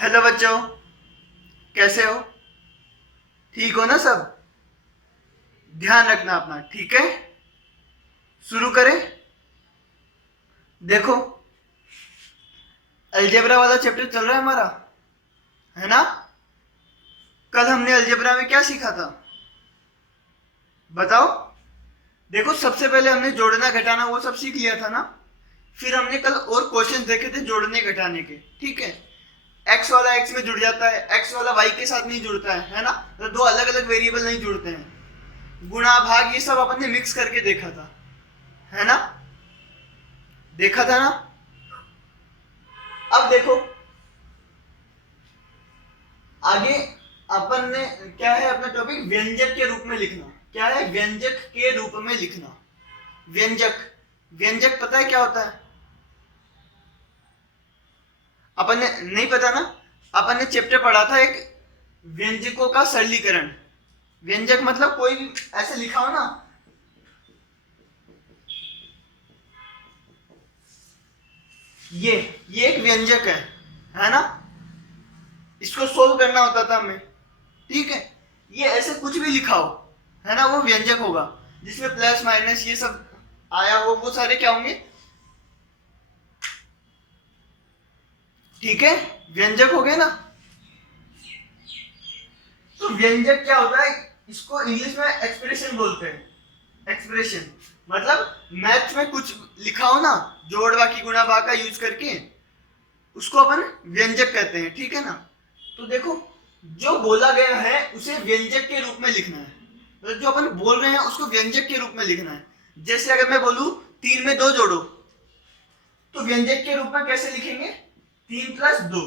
Hello बच्चों, कैसे हो? ठीक हो ना सब? ध्यान रखना अपना, ठीक है? शुरू करें। देखो, अलजेब्रा वाला चैप्टर चल रहा है हमारा, है ना? कल हमने अलजेब्रा में क्या सीखा था, बताओ? देखो, सबसे पहले हमने जोड़ना घटाना वो सब सीख लिया था ना। फिर हमने कल और क्वेश्चन देखे थे जोड़ने घटाने के, ठीक है? एक्स वाला एक्स में जुड़ जाता है, एक्स वाला वाई के साथ नहीं जुड़ता है ना? तो दो अलग अलग वेरिएबल नहीं जुड़ते हैं। गुणा भाग ये सब अपन ने मिक्स करके देखा था, है ना? देखा था ना? अब देखो आगे, अपन ने क्या है अपना टॉपिक, व्यंजक के रूप में लिखना। क्या है? व्यंजक के रूप में लिखना। व्यंजक, व्यंजक पता है क्या होता है? अपन ने नहीं पता ना? अपन ने चैप्टर पढ़ा था एक, व्यंजकों का सरलीकरण। व्यंजक मतलब कोई भी ऐसे लिखा हो ना, ये एक व्यंजक है ना? इसको सोल्व करना होता था हमें, ठीक है? ये ऐसे कुछ भी लिखा हो, है ना, वो व्यंजक होगा। जिसमें प्लस माइनस ये सब आया हो, वो सारे क्या होंगे? ठीक है, व्यंजक हो गए ना? तो व्यंजक क्या होता है, इसको इंग्लिश में एक्सप्रेशन बोलते हैं। एक्सप्रेशन मतलब मैथ में कुछ लिखा हो ना, जोड़ बाकी गुणा भाग का यूज करके, उसको अपन व्यंजक कहते हैं, ठीक है ना? तो देखो, जो बोला गया है उसे व्यंजक के रूप में लिखना है। तो जो अपन बोल रहे हैं उसको व्यंजक के रूप में लिखना है। जैसे अगर मैं बोलूं 3 में 2 जोड़ो, तो व्यंजक के रूप में कैसे लिखेंगे? 3 + 2,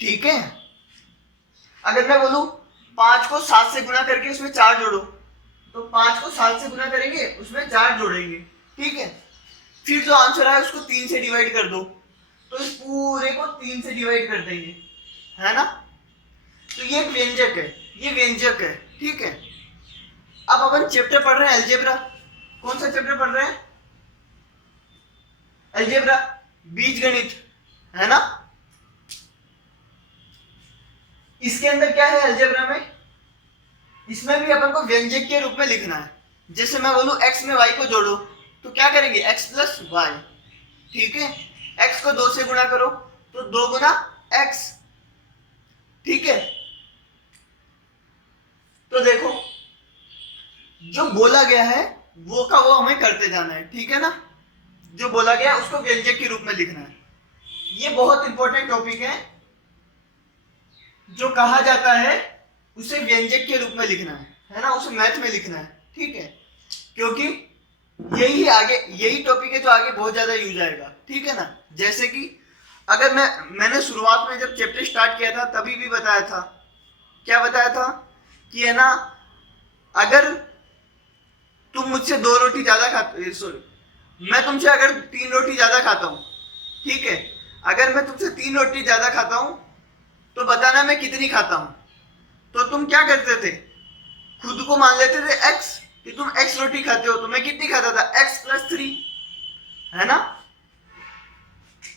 ठीक है? अगर मैं बोलूं 5 को 7 से गुणा करके उसमें 4 जोड़ो, तो 5 को 7 से गुणा करेंगे, उसमें 4 जोड़ेंगे, ठीक है? फिर जो आंसर आया उसको 3 से डिवाइड कर दो, तो इस पूरे को 3 से डिवाइड कर देंगे, है ना? तो ये व्यंजक है, ये व्यंजक है, ठीक है? अब अपन चैप्टर पढ़ रहे हैं अलजेब्रा। कौन सा चैप्टर पढ़ रहे हैं? अलजेब्रा, बीज गणित, है ना? इसके अंदर क्या है अलजेब्रा में? इसमें भी अपन को व्यंजक के रूप में लिखना है। जैसे मैं बोलूं x में y को जोड़ो, तो क्या करेंगे? x + y, ठीक है? x को 2 से गुणा करो, तो 2 गुना x, ठीक है? तो देखो, जो बोला गया है वो का वो हमें करते जाना है, ठीक है ना? जो बोला गया उसको व्यंजक के रूप में लिखना है। ये बहुत इंपॉर्टेंट टॉपिक है। जो कहा जाता है उसे व्यंजक के रूप में लिखना है ना? उसे मैथ में लिखना है, ठीक है? क्योंकि यही टॉपिक है जो आगे बहुत ज्यादा यूज आएगा, ठीक है ना? जैसे कि अगर मैंने शुरुआत में जब चैप्टर स्टार्ट किया था तभी भी बताया था, क्या बताया था कि है ना, अगर तुम मुझसे 2 रोटी ज्यादा खाते, सॉरी, मैं तुमसे अगर 3 रोटी ज्यादा खाता हूं, ठीक है? अगर मैं तुमसे 3 रोटी ज्यादा खाता हूं, तो बताना मैं कितनी खाता हूं। तो तुम क्या करते थे? खुद को मान लेते थे x, कि तुम x रोटी खाते हो, तो मैं कितनी खाता था? x + 3, है ना?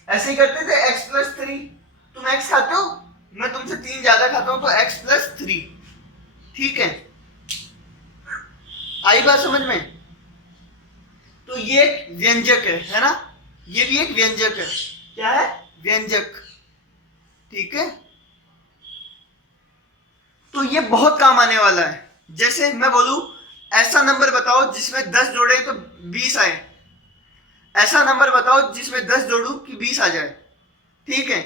ऐसे ही करते थे, x + 3। तुम x खाते हो, मैं तुमसे 3 ज्यादा खाता हूं, तो x + 3, ठीक है? आई बात समझ में? तो ये एक व्यंजक है ना? ये भी एक व्यंजक है। क्या है? व्यंजक, ठीक है? तो ये बहुत काम आने वाला है। जैसे मैं बोलूं, ऐसा नंबर बताओ जिसमें 10 जोड़े तो 20 आए। ऐसा नंबर बताओ जिसमें 10 जोड़ू कि 20 आ जाए, ठीक है?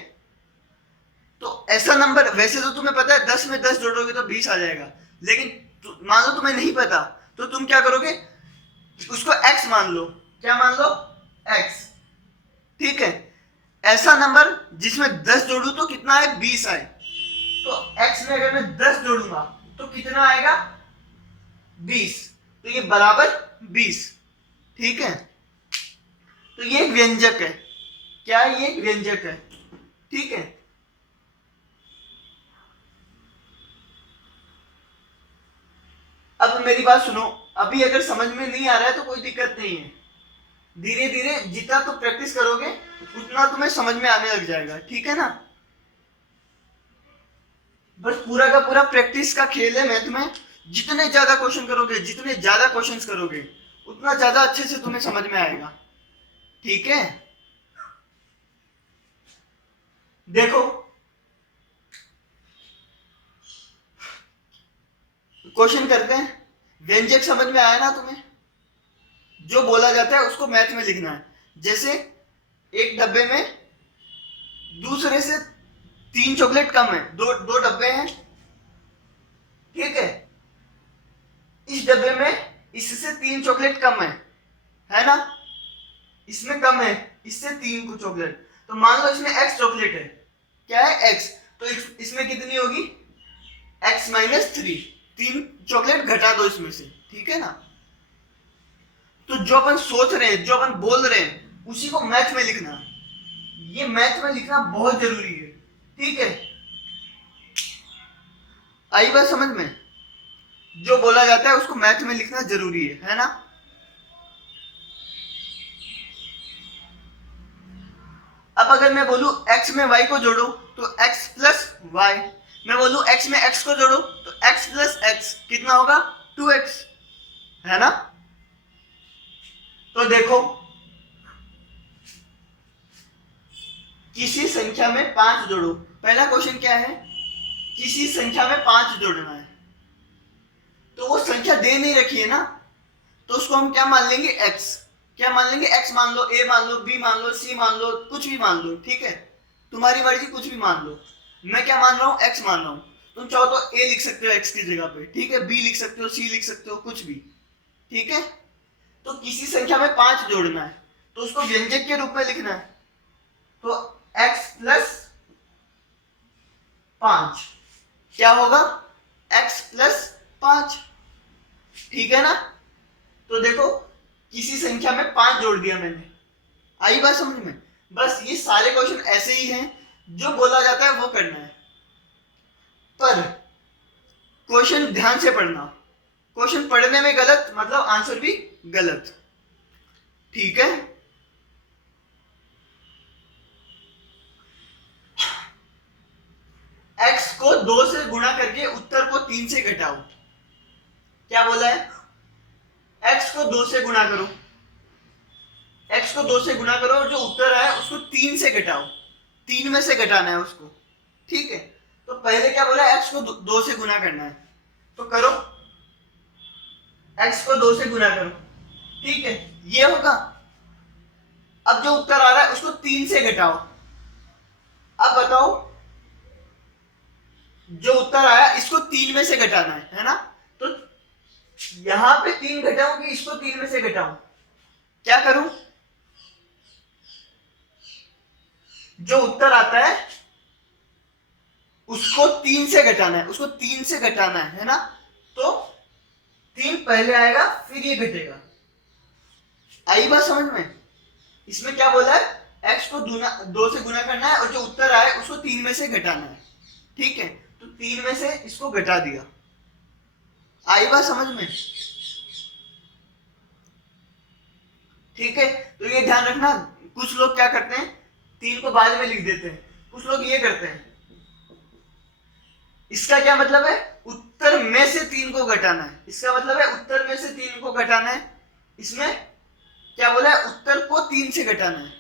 तो ऐसा नंबर, वैसे तो तुम्हें पता है 10 में 10 जोड़ोगे तो 20 आ जाएगा, लेकिन मान लो तुम्हें नहीं पता, तो तुम क्या करोगे? उसको x मान लो। क्या मान लो? x, ठीक है? ऐसा नंबर जिसमें 10 जोड़ू तो कितना आए? 20 आए। तो x में अगर मैं 10 जोड़ूंगा तो कितना आएगा? 20। तो ये बराबर 20, ठीक है? तो ये एक व्यंजक है। क्या? ये एक व्यंजक है, ठीक है? अब मेरी बात सुनो, अभी अगर समझ में नहीं आ रहा है तो कोई दिक्कत नहीं है। धीरे धीरे जितना तुम प्रैक्टिस करोगे उतना तुम्हें समझ में आने लग जाएगा, ठीक है ना? बस पूरा का पूरा प्रैक्टिस का खेल है मैथ में। जितने ज्यादा क्वेश्चन करोगे, जितने ज्यादा क्वेश्चंस करोगे, उतना ज्यादा अच्छे से तुम्हें समझ में आएगा। ठीक है, देखो क्वेश्चन करते हैं। व्यंजक समझ में आया ना तुम्हें? जो बोला जाता है उसको मैथ में लिखना है। जैसे एक डब्बे में दूसरे से 3 चॉकलेट कम है, दो दो डब्बे हैं, ठीक है। इस डब्बे में इससे 3 चॉकलेट कम है ना? इसमें कम है, इससे 3 को चॉकलेट। तो मान लो इसमें x चॉकलेट है, क्या है x, तो इसमें कितनी होगी? x माइनस 3, 3 चॉकलेट घटा दो इसमें से, ठीक है ना? तो जो अपन सोच रहे हैं, जो अपन बोल रहे हैं, उसी को मैथ में लिखना। ये मैथ में लिखना बहुत जरूरी है, ठीक है। आई बात समझ में? जो बोला जाता है उसको मैथ में लिखना जरूरी है ना? अब अगर मैं बोलूं x में y को जोड़ो तो x प्लस y, मैं बोलूं x में x को जोड़ो तो x प्लस x, कितना होगा? 2x, है ना? तो देखो किसी संख्या में 5 जोड़ो। पहला क्वेश्चन क्या है? किसी संख्या में 5 जोड़ना है। तो वो संख्या दे नहीं रखी है ना, तो उसको हम क्या मान लेंगे? x। क्या मान लेंगे? x मान लो, a मान लो, b मान लो, c मान लो, कुछ भी मान लो, ठीक है। तुम्हारी मर्जी, कुछ भी मान लो। मैं क्या मान रहा हूँ? x मान रहा हूँ। तुम चाहो तो a लिख सकते हो x की जगह पे, ठीक है, b लिख सकते हो, c लिख सकते हो, कुछ भी, ठीक है। तो किसी संख्या में 5 जोड़ना है, तो उसको व्यंजक के रूप में लिखना है। तो x प्लस 5 क्या होगा? x प्लस 5, ठीक है ना? तो देखो किसी संख्या में 5 जोड़ दिया मैंने। आई बात समझ में? बस ये सारे क्वेश्चन ऐसे ही हैं, जो बोला जाता है वो करना है। पर क्वेश्चन ध्यान से पढ़ना। क्वेश्चन पढ़ने में गलत मतलब आंसर भी गलत, ठीक है। x को 2 से गुणा करके उत्तर को 3 से घटाओ। क्या बोला है? x को 2 से गुणा करो, x को 2 से गुणा करो और जो उत्तर है उसको 3 से घटाओ। 3 में से घटाना है उसको, ठीक है। तो पहले क्या बोला? x को 2 से गुणा करना है, तो करो, x को 2 से गुणा करो, ठीक है, ये होगा। अब जो उत्तर आ रहा है उसको 3 से घटाओ। अब बताओ, जो उत्तर आया इसको 3 में से घटाना है ना? तो यहां पे 3 घटाऊं कि इसको 3 में से घटाऊं? क्या करूं? जो उत्तर आता है उसको 3 से घटाना है, उसको 3 से घटाना है ना? तो 3 पहले आएगा फिर ये घटेगा। आई बात समझ में? इसमें क्या बोला है? x को 2 से गुना करना है और जो उत्तर आए उसको 3 में से घटाना है, ठीक है। तो 3 में से इसको घटा दिया। आई बात समझ में? ठीक है। तो ये ध्यान रखना, कुछ लोग क्या करते हैं, 3 को बाद में लिख देते हैं, कुछ लोग ये करते हैं। इसका क्या मतलब है? उत्तर में से 3 को घटाना है। इसका मतलब है उत्तर में से 3 को घटाना है। इसमें क्या बोला है? उत्तर को 3 से घटाना है,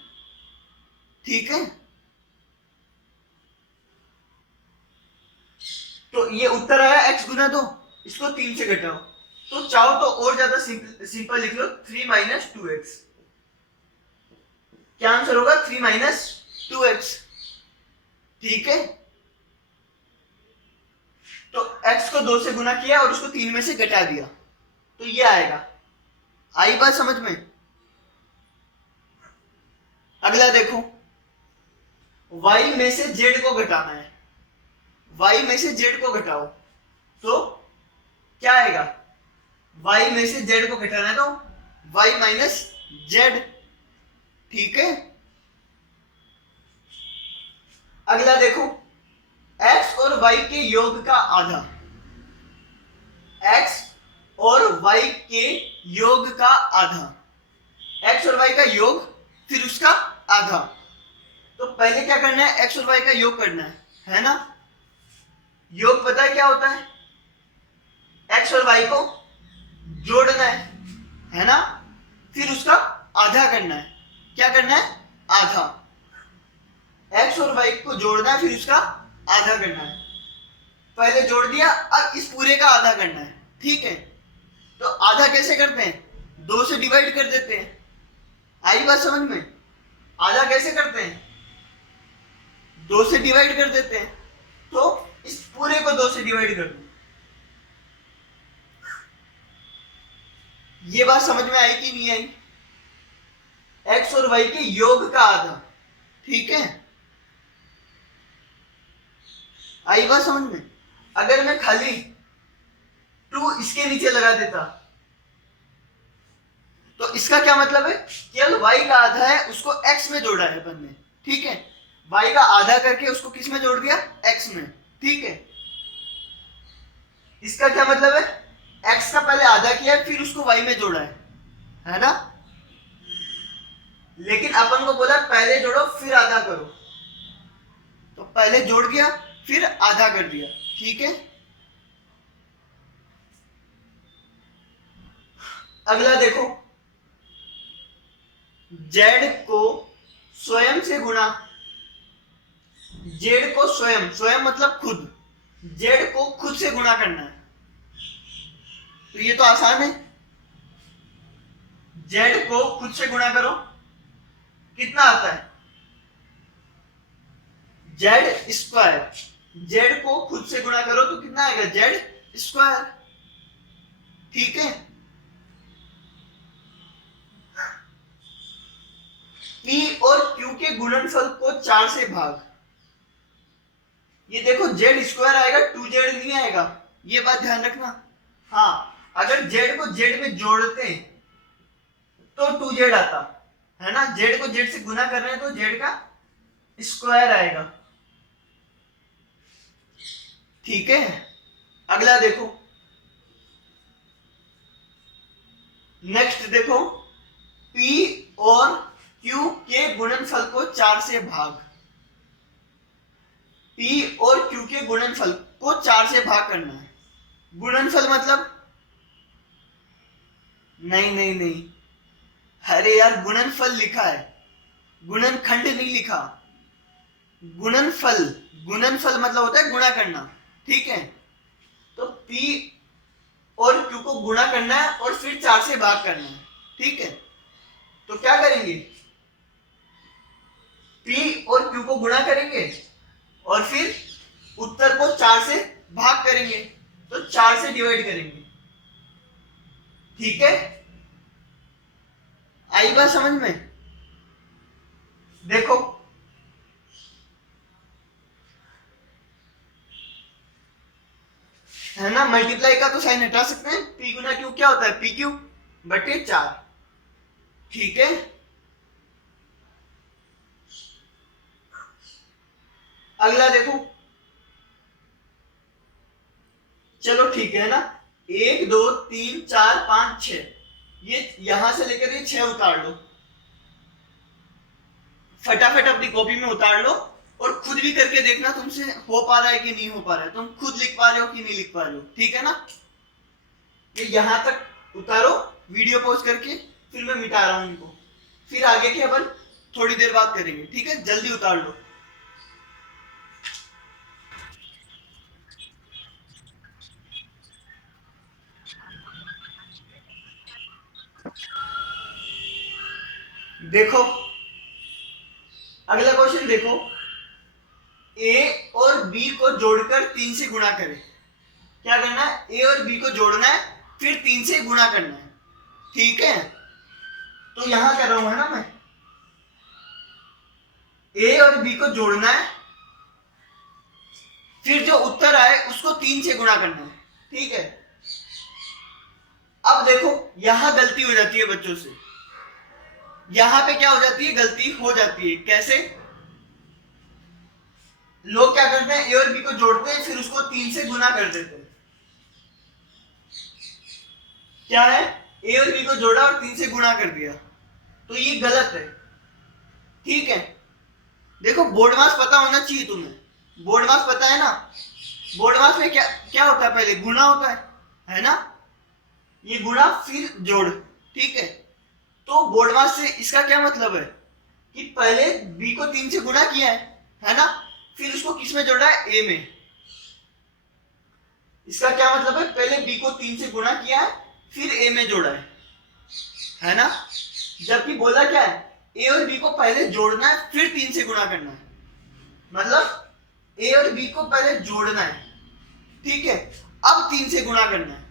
ठीक है। तो ये उत्तर आया x गुना 2, इसको 3 से घटाओ। तो चाहो तो और ज्यादा सिंपल लिख लो, 3 माइनस 2x। क्या आंसर होगा? 3 माइनस 2x, ठीक है। तो x को 2 से गुना किया और उसको 3 में से घटा दिया, तो ये आएगा। आई बात समझ में? अगला देखो, y में से z को घटाना है। y में से z को घटाओ तो क्या आएगा? y में से z को घटाना है तो y माइनस z, ठीक है। अगला देखो, x और y के योग का आधा। x और y के योग का आधा, x और y का योग फिर उसका आधा। तो पहले क्या करना है? x और y का योग करना है ना? योग पता है क्या होता है? एक्स और वाई को जोड़ना है ना, फिर उसका आधा करना है। क्या करना है? आधा। एक्स और वाई को जोड़ना है, फिर उसका आधा करना है। पहले जोड़ दिया, अब इस पूरे का आधा करना है। ठीक है, तो आधा कैसे करते हैं? 2 से डिवाइड कर देते हैं। आई बात समझ में? आधा कैसे करते हैं? 2 से डिवाइड कर देते हैं। तो इस पूरे को 2 से डिवाइड कर दो। ये बात समझ में आई कि नहीं आई? एक्स और वाई के योग का आधा। ठीक है, आई बात समझ में? अगर मैं खाली 2 इसके नीचे लगा देता तो इसका क्या मतलब है? केवल y का आधा है, उसको x में जोड़ा है अपन ने। ठीक है, y का आधा करके उसको किस में जोड़ दिया? x में। ठीक है, इसका क्या मतलब है? x का पहले आधा किया है, फिर उसको y में जोड़ा है ना? लेकिन अपन को बोला पहले जोड़ो फिर आधा करो, तो पहले जोड़ दिया फिर आधा कर दिया। ठीक है, अगला देखो, z को स्वयं से गुणा, z को स्वयं, स्वयं मतलब खुद, z को खुद से गुणा करना है। तो ये तो आसान है, z को खुद से गुणा करो, कितना आता है? z square. z को खुद से गुणा करो तो कितना आएगा? z square. ठीक है, p और q के गुणनफल को 4 से भाग। ये देखो z स्क्वायर आएगा, 2z नहीं आएगा, ये बात ध्यान रखना। हाँ, अगर z को z में जोड़ते तो 2z आता है ना, z को z से गुना कर रहे हैं तो z का स्क्वायर आएगा। ठीक है, अगला देखो, नेक्स्ट देखो, p और q के गुणनफल को 4 से भाग। p और q के गुणनफल को 4 से भाग करना है। गुणनफल मतलब नहीं नहीं नहीं, अरे यार गुणनफल लिखा है, गुणनखंड नहीं लिखा। गुणनफल, गुणनफल मतलब होता है गुणा करना। ठीक है, तो p और q को गुणा करना है और फिर 4 से भाग करना है। ठीक है, तो क्या करेंगे? p और q को गुणा करेंगे और फिर उत्तर को 4 से भाग करेंगे, तो 4 से डिवाइड करेंगे। ठीक है, आई बात समझ में? देखो, है ना, मल्टीप्लाई का तो साइन हटा सकते हैं। p गुना q क्या होता है? pq बटे 4। ठीक है, अगला देखो, चलो ठीक है ना, 1 2 3 4 5 6, ये यहां से लेकर ये 6 उतार लो, फटाफट अपनी कॉपी में उतार लो और खुद भी करके देखना तुमसे हो पा रहा है कि नहीं हो पा रहा है, तुम खुद लिख पा रहे हो कि नहीं लिख पा रहे हो। ठीक है ना, ये यहां तक उतारो, वीडियो पॉज करके, फिर मैं मिटा रहा हूं इनको, फिर आगे के अपन थोड़ी देर बाद करेंगे। ठीक है, जल्दी उतार लो। देखो, अगला क्वेश्चन देखो, a और b को जोड़कर 3 से गुणा करें। क्या करना है? a और b को जोड़ना है, फिर 3 से गुणा करना है। ठीक है, तो यहां कर रहा हूं, है ना, मैं a और b को जोड़ना है, फिर जो उत्तर आए उसको 3 से गुणा करना है। ठीक है, अब देखो यहां गलती हो जाती है बच्चों से, यहां पे क्या हो जाती है? गलती हो जाती है। कैसे? लोग क्या करते हैं, ए और बी को जोड़ते हैं, फिर उसको 3 से गुना कर देते हैं। क्या है? ए और बी को जोड़ा और 3 से गुणा कर दिया, तो ये गलत है। ठीक है, देखो बोर्ड मास पता होना चाहिए तुम्हें, बोर्ड मास पता है ना, बोर्ड मास में क्या क्या होता है, पहले गुणा होता है ना, ये गुणा फिर जोड़, ठीक है। तो बोर्ड मास से इसका क्या मतलब है कि पहले बी को 3 से गुणा किया है ना, फिर उसको किस में जोड़ा है, ए में। इसका क्या मतलब है, पहले बी को 3 से गुणा किया है फिर ए में जोड़ा है ना। जबकि बोला क्या है, ए और बी को पहले जोड़ना है फिर 3 से गुणा करना है, मतलब ए और बी को पहले जोड़ना है, ठीक है, अब 3 से गुणा करना है,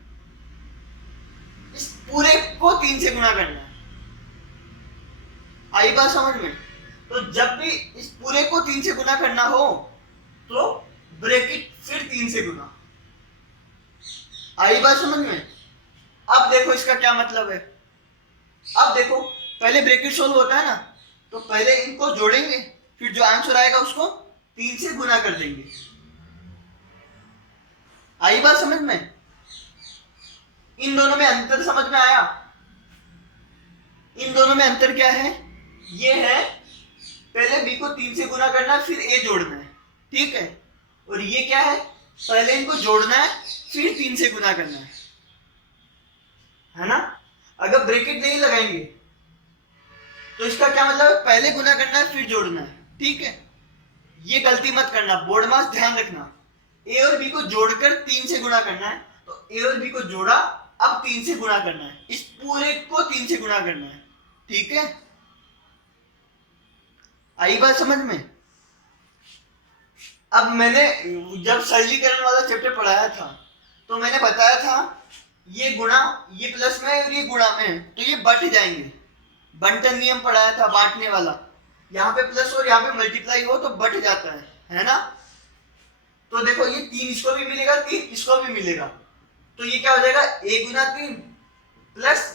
इस पूरे को 3 से गुणा करना है। आई बात समझ में। तो जब भी इस पूरे को 3 से गुणा करना हो तो ब्रैकेट फिर 3 से गुणा। आई बात समझ में। अब देखो इसका क्या मतलब है, अब देखो पहले ब्रैकेट सोल्व होता है ना, तो पहले इनको जोड़ेंगे, फिर जो आंसर आएगा उसको 3 से गुणा कर देंगे। आई बात समझ में। इन दोनों में अंतर समझ में आया। इन दोनों में अंतर क्या है, ये है पहले बी को 3 से गुणा करना है फिर ए जोड़ना है, ठीक है, और ये क्या है, पहले इनको जोड़ना है फिर 3 से गुणा करना है ना। अगर ब्रैकेट नहीं लगाएंगे तो इसका क्या मतलब है, पहले गुणा करना है फिर जोड़ना है, ठीक है। ये गलती मत करना, बोर्ड मास ध्यान रखना, ए और बी को जोड़कर 3 से गुणा करना है, तो ए और बी को जोड़ा, अब 3 से गुणा करना है, इस पूरे को 3 से गुणा करना है, ठीक है। आई बात समझ में। अब मैंने जब सरलीकरण वाला चैप्टर पढ़ाया था तो मैंने बताया था ये गुणा, ये प्लस में और ये गुणा में, तो ये बट जाएंगे। बंटन नियम पढ़ाया था, बांटने वाला, यहाँ पे प्लस और यहाँ पे मल्टीप्लाई हो तो बट जाता है ना। तो देखो ये 3 इसको भी मिलेगा, 3 इसको भी मिलेगा, तो ये क्या हो जाएगा, a गुना 3 प्लस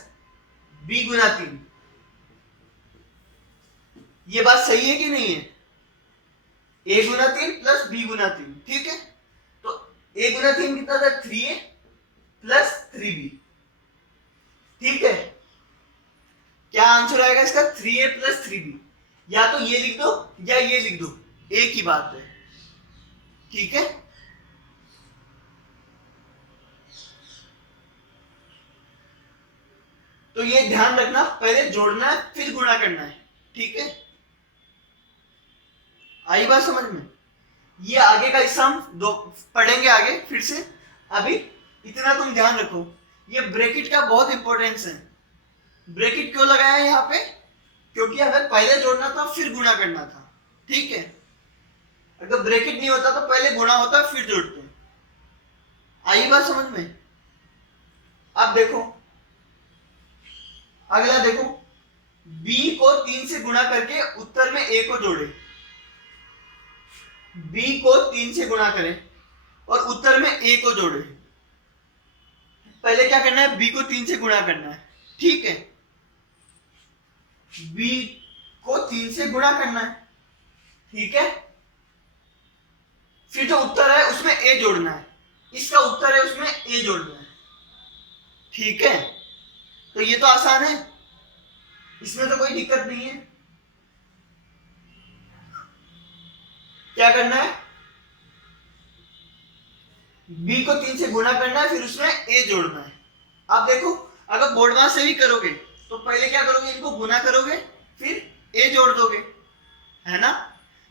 b गुना 3। ये बात सही है कि नहीं है, a गुना 3 प्लस b गुना 3, ठीक है। तो a गुना 3 कितना था, 3a प्लस 3b, ठीक है। क्या आंसर आएगा इसका, 3a प्लस 3b। या तो ये लिख दो या ये लिख दो, एक ही बात है, ठीक है। तो ये ध्यान रखना, पहले जोड़ना है फिर गुणा करना है, ठीक है। आई बात समझ में। ये आगे का हिस्सा हम दो पढ़ेंगे आगे फिर से, अभी इतना तुम ध्यान रखो, ये ब्रैकेट का बहुत इंपॉर्टेंस है। ब्रैकेट क्यों लगाया है यहाँ पे, क्योंकि अगर पहले जोड़ना था फिर गुणा करना था, ठीक है। अगर ब्रैकेट नहीं होता तो पहले गुणा होता फिर जोड़ते। आई बात समझ में। अब देखो अगला, देखो b को 3 से गुणा करके उत्तर में a को जोड़े। b को 3 से गुणा करें और उत्तर में a को जोड़े। पहले क्या करना है, b को 3 से गुणा करना है, ठीक है। b को 3 से गुणा करना है, ठीक है। फिर जो उत्तर है उसमें a जोड़ना है, इसका उत्तर है उसमें a जोड़ना है, ठीक है। तो ये तो आसान है, इसमें तो कोई दिक्कत नहीं है। क्या करना है, b को 3 से गुणा करना है, फिर उसमें a जोड़ना है। अब देखो अगर बोर्ड मास से भी करोगे तो पहले क्या करोगे, इनको गुणा करोगे फिर a जोड़ दोगे, है ना।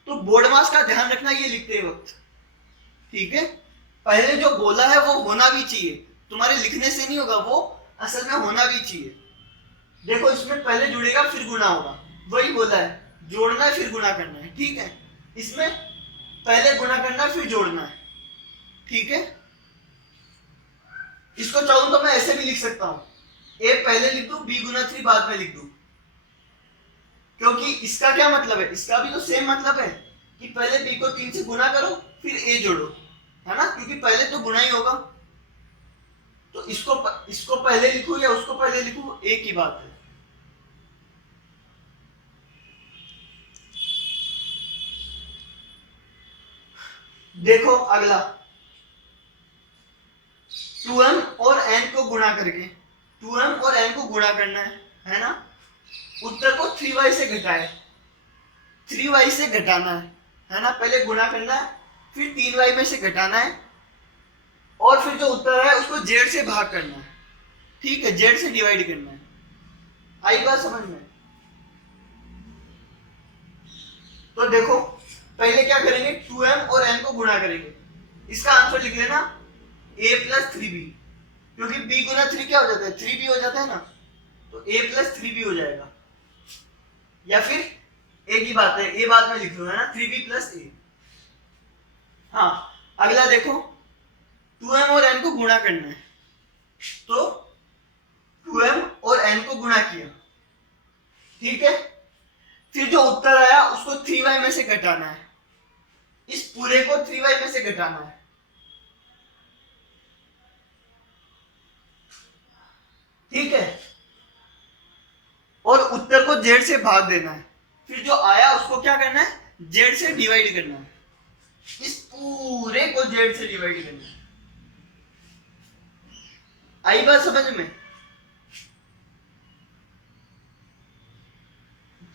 तो बोर्ड मास का ध्यान रखना ये लिखते वक्त, ठीक है। पहले जो बोला है वो होना भी चाहिए, तुम्हारे लिखने से नहीं होगा, वो असल में होना भी चाहिए। देखो इसमें पहले जुड़ेगा फिर गुणा होगा, वही बोला है, जोड़ना है फिर गुणा करना है, ठीक है। इसमें पहले गुणा करना है फिर जोड़ना है, ठीक है। इसको चाहूं तो मैं ऐसे भी लिख सकता हूं, a पहले लिख दूं, b गुना 3 बाद में लिख दूं, क्योंकि इसका क्या मतलब है, इसका भी तो सेम मतलब है कि पहले b को 3 से गुणा करो फिर a जोड़ो, है ना, क्योंकि पहले तो गुणा ही होगा। तो इसको पहले लिखूं या उसको पहले लिखूं, एक ही बात है। देखो अगला, 2m और n को गुणा करके, 2m और n को गुणा करना है ना। उत्तर को 3y से घटाए, 3y से घटाना है ना। पहले गुणा करना है फिर 3y में से घटाना है, और फिर जो उत्तर आया उसको जेड से भाग करना है, ठीक है, जेड से डिवाइड करना है। आई बात समझ में? तो देखो पहले क्या करेंगे, 2m और n को गुणा करेंगे। इसका आंसर लिख लेना a प्लस 3b, क्योंकि b गुना 3 क्या हो जाता है, 3b हो जाता है ना, तो a प्लस 3b हो जाएगा। या फिर a की बात है, a बाद में लिख लो, है ना, 3b प्लस a। हाँ, अगला देखो 2m और n को गुणा करना है, तो 2m और n को गुणा किया, ठीक है। फिर जो उत्तर आया उसको 3y में से घटाना है, इस पूरे को 3y में से घटाना है, ठीक है, और उत्तर को z से भाग देना है। फिर जो आया उसको क्या करना है, z से डिवाइड करना है, इस पूरे को z से डिवाइड करना है। आई बात समझ में?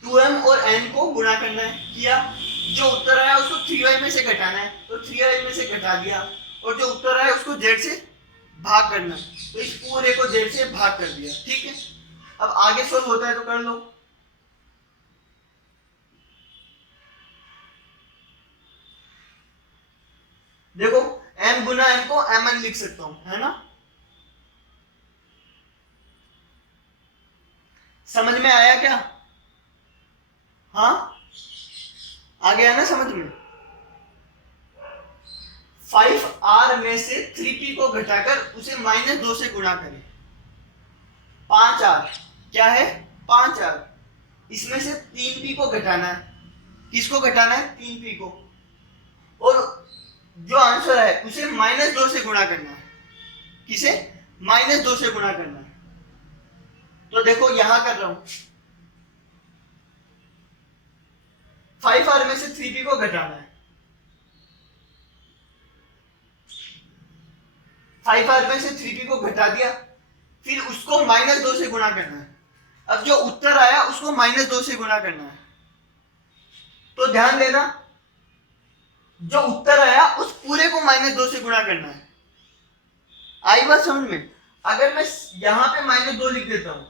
2m और n को गुणा करना है, किया, जो उत्तर आया उसको 3y में से घटाना है, तो 3y में से घटा दिया, और जो उत्तर आया उसको z से भाग करना है, तो इस पूरे को z से भाग कर दिया, ठीक है। अब आगे सोल्व होता है तो कर लो। देखो m गुना n को mn लिख सकता हूं, है ना, समझ में आया क्या? हाँ, आ गया ना समझ में? 5r में से 3p को घटाकर उसे -2 से गुणा करें। 5r क्या है, 5r, इसमें से 3p को घटाना है, किसको घटाना है, 3p को, और जो आंसर है उसे -2 से गुणा करना है, किसे, -2 से गुणा करना है। तो देखो यहां कर रहा हूं, 5r में से 3p को घटाना है, 5r में से 3p को घटा दिया, फिर उसको -2 से गुणा करना है। अब जो उत्तर आया उसको -2 से गुणा करना है, तो ध्यान देना, जो उत्तर आया उस पूरे को -2 से गुणा करना है। आई बात समझ में? अगर मैं यहां पे -2 लिख देता हूं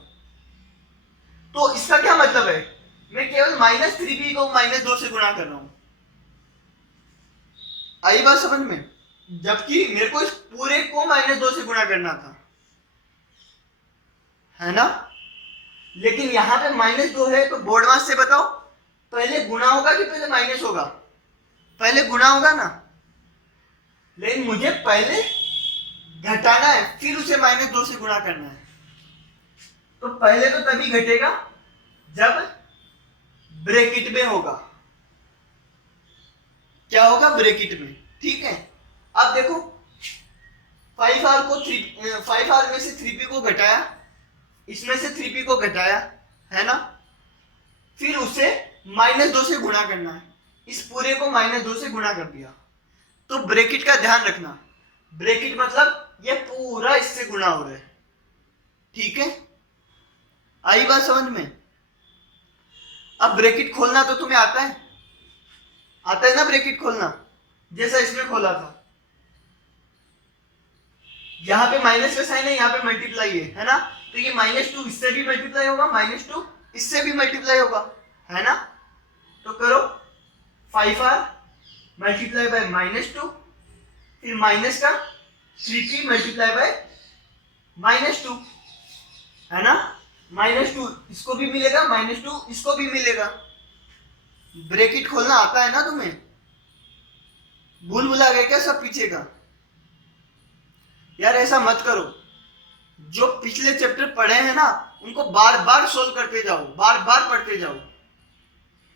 तो इसका क्या मतलब है, मैं केवल -3p को -2 से गुणा कर रहा हूं। आई बात समझ में? जबकि मेरे को इस पूरे को -2 से गुणा करना था, है ना। लेकिन यहां पे -2 है, तो बोर्ड मास से बताओ पहले गुणा होगा कि पहले माइनस होगा? पहले गुणा होगा ना, लेकिन मुझे पहले घटाना है, फिर उसे -2 से गुणा करना है। तो पहले तो तभी घटेगा जब ब्रैकेट में होगा। क्या होगा, ब्रैकेट में, ठीक है। अब देखो 5r में से 3p को घटाया, इसमें से 3p को घटाया, है ना, फिर उसे -2 से गुणा करना है, इस पूरे को -2 से गुणा कर दिया। तो ब्रैकेट का ध्यान रखना, ब्रैकेट मतलब ये पूरा इससे गुणा हो रहा है, ठीक है। आई बात समझ में? अब ब्रैकेट खोलना तो तुम्हें आता है ना, ब्रैकेट खोलना, जैसा इसमें खोला था। यहाँ पे माइनस का साइन है, यहाँ पे मल्टीप्लाई है ना, तो ये -2 इससे भी मल्टीप्लाई होगा, -2 इससे भी मल्टीप्लाई होगा, है ना। तो करो 5r मल्टीप्लाई बाय -2, फिर माइनस का 3p मल्टीप्लाई बाय -2, है ना। -2 इसको भी मिलेगा, -2 इसको भी मिलेगा। ब्रैकेट खोलना आता है ना तुम्हें? भूल भुला गए क्या सब पीछे का? यार ऐसा मत करो, जो पिछले चैप्टर पढ़े हैं ना उनको बार बार सोल्व करते जाओ, बार बार पढ़ते जाओ।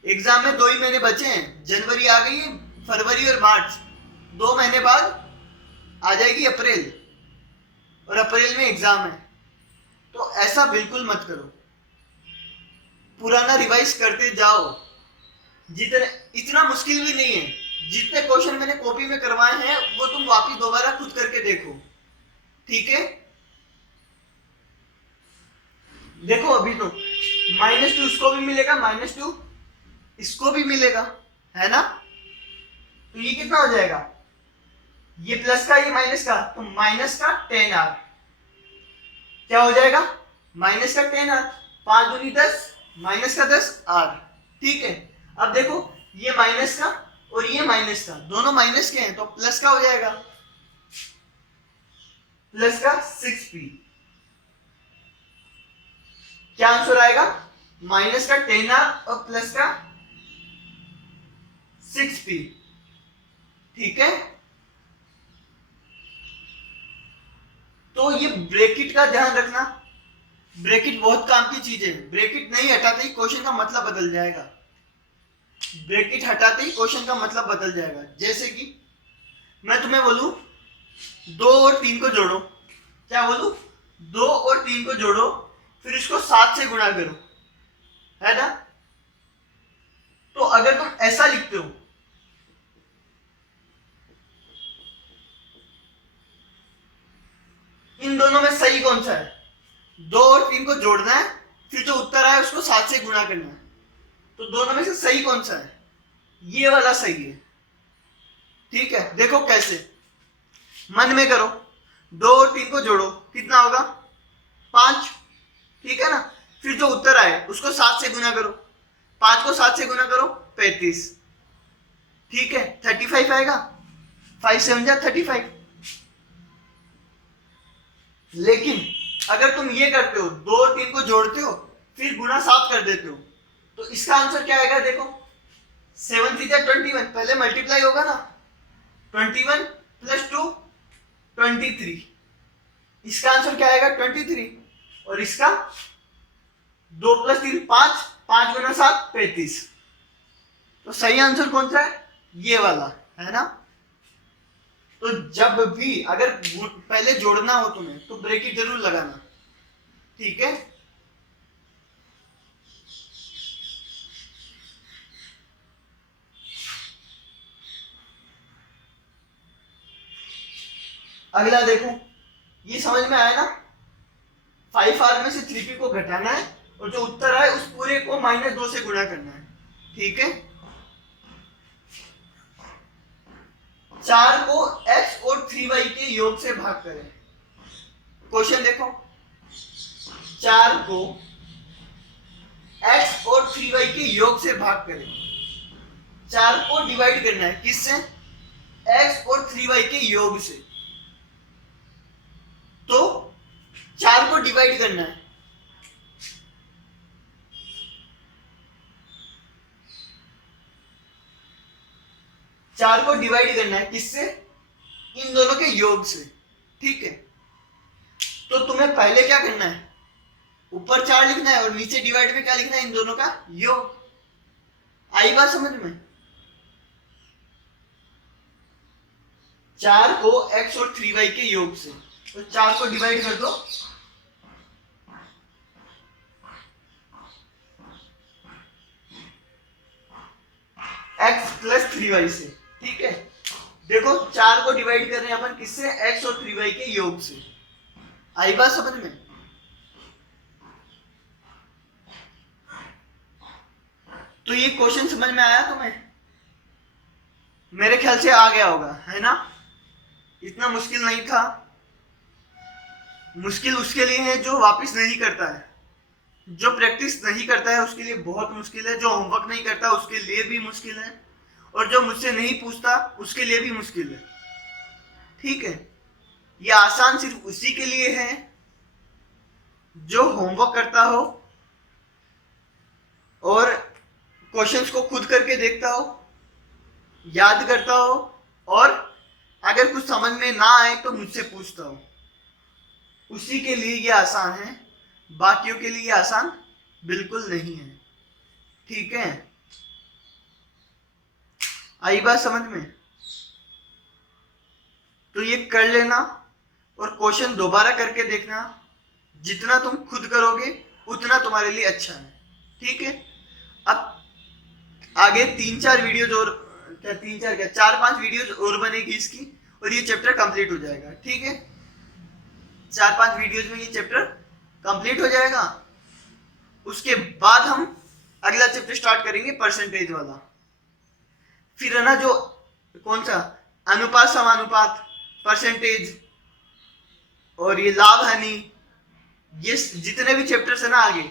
एग्जाम में 2 ही महीने बचे हैं, जनवरी आ गई है, फरवरी और मार्च, 2 महीने बाद आ जाएगी अप्रैल, और अप्रैल में एग्जाम है। तो ऐसा बिल्कुल मत करो, पुराना रिवाइज करते जाओ। जितने, इतना मुश्किल भी नहीं है, जितने क्वेश्चन मैंने कॉपी में करवाए हैं वो तुम वापिस दोबारा खुद करके देखो, ठीक है। देखो अभी तो -2 इसको भी मिलेगा, -2 इसको भी मिलेगा, है ना। तो ये कितना हो जाएगा, ये प्लस का ये माइनस का, तो माइनस का 10r क्या हो जाएगा, माइनस का 10r, 5 दूनी 10, माइनस का 10r। ठीक है, अब देखो ये माइनस का और ये माइनस का दोनों माइनस के हैं, तो प्लस का हो जाएगा, प्लस का 6p। क्या आंसर आएगा, माइनस का 10r और प्लस का 6p। ठीक है, तो ये ब्रैकेट का ध्यान रखना, ब्रैकेट बहुत काम की चीज है, ब्रैकेट नहीं हटाते ही क्वेश्चन का मतलब बदल जाएगा, ब्रैकेट हटाते ही क्वेश्चन का मतलब बदल जाएगा। जैसे कि मैं तुम्हें बोलूं 2 और 3 को जोड़ो, क्या बोलूं, 2 और 3 को जोड़ो, फिर इसको 7 से गुणा करो, है ना। तो अगर तुम ऐसा लिखते हो, इन दोनों में सही कौन सा है, 2 और 3 को जोड़ना है, फिर जो उत्तर आए उसको 7 से गुणा करना है, तो दोनों में से सही कौन सा है, ये वाला सही है। ठीक है, देखो कैसे, मन में करो, 2 और 3 को जोड़ो, कितना होगा 5, ठीक है ना, फिर जो उत्तर आए उसको 7 से गुणा करो, 5 को 7 से गुणा करो 35, ठीक है 35 आएगा, 5 7 जा 35। लेकिन अगर तुम ये करते हो, 2 और 3 को जोड़ते हो फिर गुणा 7 कर देते हो, तो इसका आंसर क्या आएगा, देखो 7 3 जा 21, पहले मल्टीप्लाई होगा ना, 21 प्लस 2 23, इसका आंसर क्या आएगा 23, और इसका 2 प्लस 3 5, 5 गुना 7 35, तो सही आंसर कौन सा है, ये वाला, है ना। तो जब भी अगर पहले जोड़ना हो तुम्हें तो ब्रैकेट जरूर लगाना, ठीक है। अगला देखो, ये समझ में आया ना, 5r में से 3p को घटाना है और जो उत्तर आए उस पूरे को -2 से गुणा करना है, ठीक है। 4 को x और 3y के योग से भाग करें। क्वेश्चन देखो, 4 को x और 3y के योग से भाग करें, 4 को डिवाइड करना है किससे, x और 3y के योग से, तो 4 को डिवाइड करना है, चार को डिवाइड करना है किससे, इन दोनों के योग से, ठीक है। तो तुम्हें पहले क्या करना है, ऊपर 4 लिखना है और नीचे डिवाइड में क्या लिखना है, इन दोनों का योग। आई बात समझ में, 4 को x और 3y के योग से, तो 4 को डिवाइड कर दो, x प्लस 3y से, ठीक है। देखो 4 को डिवाइड कर रहे हैं अपन किससे, x और 3y के योग से। आई बात समझ में, तो ये क्वेश्चन समझ में आया तुम्हें, मेरे ख्याल से आ गया होगा, है ना, इतना मुश्किल नहीं था। मुश्किल उसके लिए है जो वापस नहीं करता है, जो प्रैक्टिस नहीं करता है उसके लिए बहुत मुश्किल है, जो होमवर्क नहीं करता उसके लिए भी मुश्किल है, और जो मुझसे नहीं पूछता उसके लिए भी मुश्किल है, ठीक है। ये आसान सिर्फ उसी के लिए है जो होमवर्क करता हो और क्वेश्चंस को खुद करके देखता हो, याद करता हो, और अगर कुछ समझ में ना आए तो मुझसे पूछता हो, उसी के लिए ये आसान है, बाकियों के लिए आसान बिल्कुल नहीं है, ठीक है। आई बात समझ में, तो ये कर लेना और क्वेश्चन दोबारा करके देखना, जितना तुम खुद करोगे उतना तुम्हारे लिए अच्छा है, ठीक है। अब आगे 3-4 वीडियोज और, क्या 3-4 क्या 4-5 वीडियोज और बनेगी इसकी, और ये चैप्टर कंप्लीट हो जाएगा, ठीक है। 4-5 वीडियोज में ये चैप्टर कंप्लीट हो जाएगा, उसके बाद हम अगला चैप्टर स्टार्ट करेंगे परसेंटेज वाला। फिर है ना, जो कौन सा अनुपात समानुपात, परसेंटेज, और ये लाभ हानि, ये जितने भी चैप्टर्स है ना आगे,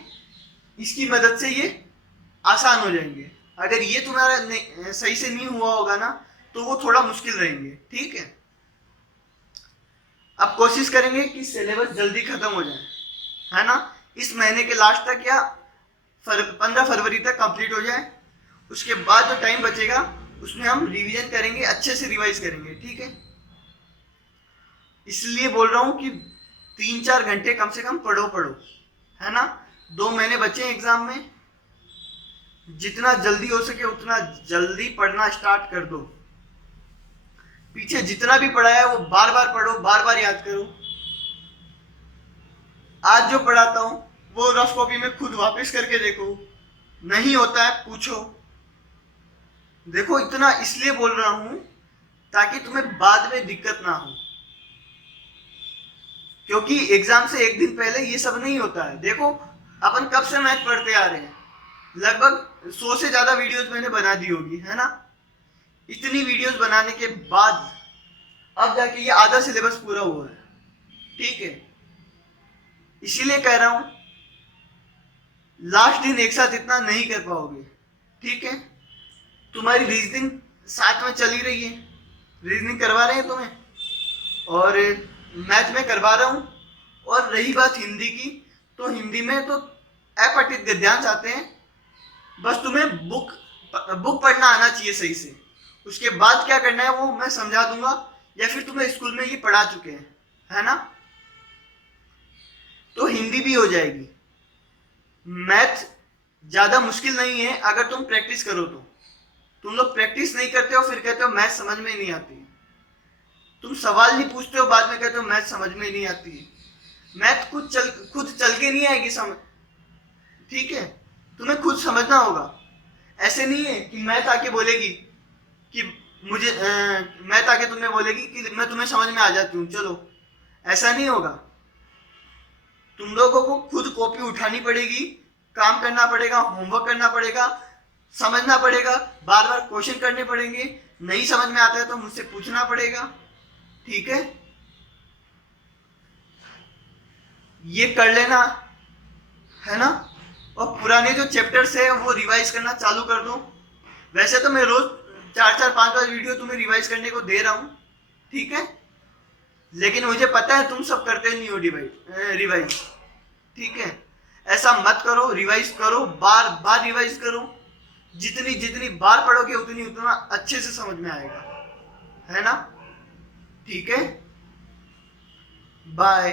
इसकी मदद से ये आसान हो जाएंगे। अगर ये तुम्हारा सही से नहीं हुआ होगा ना तो वो थोड़ा मुश्किल रहेंगे। ठीक है, अब कोशिश करेंगे कि सिलेबस जल्दी खत्म हो जाए, है ना। इस महीने के लास्ट तक या 15 फरवरी तक कंप्लीट हो जाए। उसके बाद जो टाइम बचेगा उसमें हम रिवीजन करेंगे, अच्छे से रिवाइज करेंगे। ठीक है, इसलिए बोल रहा हूँ कि 3-4 घंटे कम से कम पढ़ो, है ना। 2 महीने बचे हैं एग्जाम में, जितना जल्दी हो सके उतना जल्दी पढ़ना स्टार्ट कर दो। पीछे जितना भी पढ़ा है वो बार बार पढ़ो, बार बार याद करो। आज जो पढ़ाता हूँ वो रफ कॉपी में खुद वापस करके देखो, नहीं होता है पूछो। देखो, इतना इसलिए बोल रहा हूं ताकि तुम्हें बाद में दिक्कत ना हो, क्योंकि एग्जाम से एक दिन पहले ये सब नहीं होता है। देखो, अपन कब से मैथ पढ़ते आ रहे हैं, लगभग 100 से ज्यादा वीडियोस मैंने बना दी होगी, है ना। इतनी वीडियोस बनाने के बाद अब जाके ये आधा सिलेबस पूरा हुआ है। ठीक है, इसीलिए कह रहा हूं लास्ट दिन एक साथ इतना नहीं कर पाओगे। ठीक है, तुम्हारी रीजनिंग साथ में चली रही है, रीजनिंग करवा रहे हैं तुम्हें, और मैथ में करवा रहा हूं। और रही बात हिंदी की, तो हिंदी में तो अपठित गद्यांश आते हैं, बस तुम्हें बुक पढ़ना आना चाहिए सही से। उसके बाद क्या करना है वो मैं समझा दूंगा, या फिर तुम्हें स्कूल में ये पढ़ा चुके हैं, है ना। तो हिंदी भी हो जाएगी। मैथ ज्यादा मुश्किल नहीं है अगर तुम प्रैक्टिस करो तो। तुम लोग प्रैक्टिस नहीं करते हो, फिर कहते हो मैथ समझ में नहीं आती। तुम सवाल नहीं पूछते हो, बाद में कहते हो मैथ समझ में नहीं आती है। मैथ खुद चल के नहीं आएगी समझ। ठीक है, तुम्हें खुद समझना होगा। ऐसे नहीं है कि मैथ आके बोलेगी कि मुझे मैथ आके तुम्हें बोलेगी कि मैं तुम्हें समझ में आ जाती हूँ, चलो। ऐसा नहीं होगा। तुम लोगों को खुद कॉपी उठानी पड़ेगी, काम करना पड़ेगा, होमवर्क करना पड़ेगा, समझना पड़ेगा, बार बार क्वेश्चन करने पड़ेंगे। नहीं समझ में आता है तो मुझसे पूछना पड़ेगा। ठीक है, ये कर लेना, है ना। और पुराने जो चैप्टर्स है वो रिवाइज करना चालू कर दो। वैसे तो मैं रोज 4-5 वीडियो तुम्हें रिवाइज करने को दे रहा हूं, ठीक है, लेकिन मुझे पता है तुम सब करते नहीं हो रिवाइज। ठीक है, ऐसा मत करो, रिवाइज करो, बार बार रिवाइज करो। जितनी बार पढ़ोगे उतना अच्छे से समझ में आएगा, है ना। ठीक है, बाय।